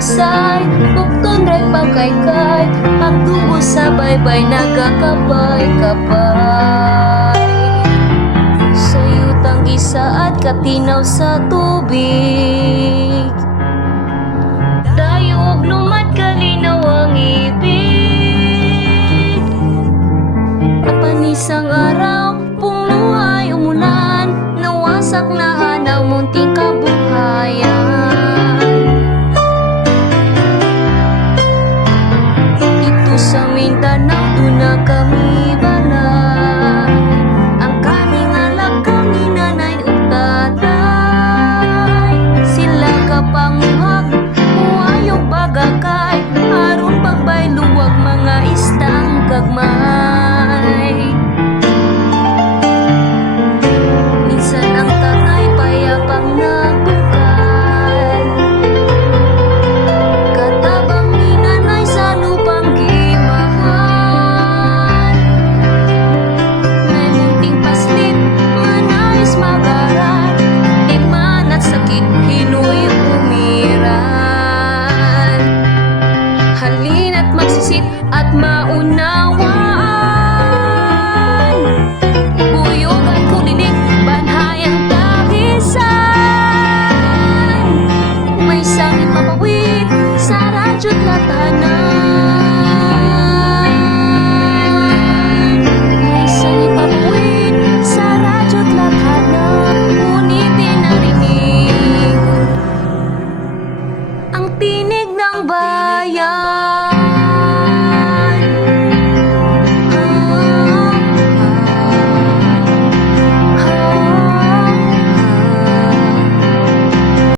Say, bukton ray pagkaykay, pagdugo sa baybay nagakabay-kabay. Sayutang gisaad katinaw sa tubig, dayog lumad kalinaw ang ibig. Kapanisang araw, pungluhay umulan, nawasak na hanaw munting kabuhayan. Sa Mindanao, doon na kami balay. Ang kaming alakang inanay o tatay, sila kapanguhag, huwayog bagakay, aron pagbayluwag mga istang gagmay. Minsan ang tatay payapang nagbukal, katabang ni nanay sa lupang halina't magsisit at maunawaan. Buyog at kulilig, banhayang tagisan. May sangit mapawid sa radyo't latanan. May sangit mapawid sa radyo't latanan. Ngunit dinarinig ang tinig ng bayan.